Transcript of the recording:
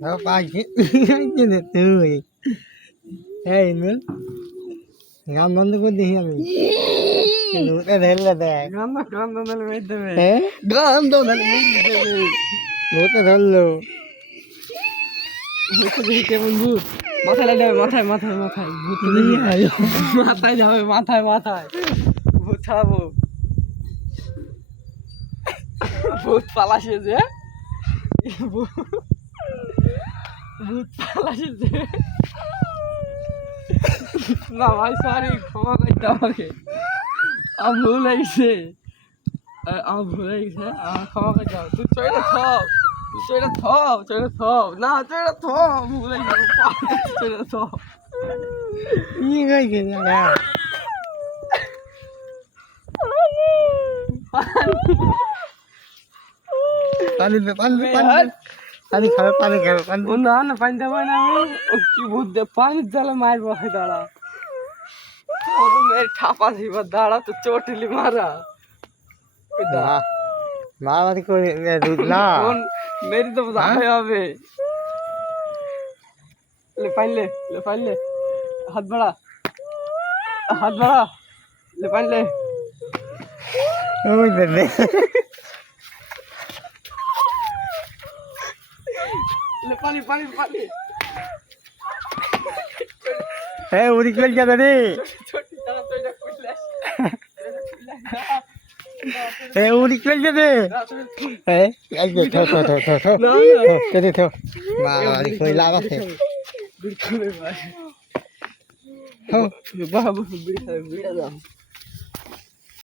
Nó ba cái cái này tươi. Ê nữa. Ngắm nó có đi không? Cái lũ cái đấy là đẹp. গন্ধ গন্ধ নালে মেরে দেবে Hả? Gom đâu là lũ cái đó lù. ভূত দেখি কেমন ভূত মাথায় লাগবে মাথায় মাথায় মাথায় ভূত দেখি মাথায় যাবে মাথায় মাথায় ভূত ছাড়াবো ভূত পালাসে যে ভূত পালাসে যে না ভাই সরি ক্ষমা করতে আমাকে আমার ভুল হয়েছে আমার ভুল হয়েছে আমার ক্ষমা করতে হবে তুই চলে থাক তুই চলে থাক চলে থাক না চলে থাক ভুল হয়েছে চলে থাক Như cái gì nè. Pani pani. Pani খাবে পানি খাবে পানি ও না না পানি দেবো না আমি ও কি ভূত দে পানির জলে মায়ের বসে দাঁড়া ও তো মেয়ের ঠাপা দিবা দাঁড়া তো চটিলি মারা না মারামারি করে না মেরি তো যাবে হবে ले पानी ले हाथ बढ़ा ले पानी ले ওই দে ले पानी पानी पानी এ উড়ি চল যা রে छोटी दाना तो इधर कुछ ले এ উড়ি চল যা রে এ এই যে থো কেটে থো মারামারি কই লাভ আছে बिल्कुल भाई हो बाबू बिड़ा बिड़ा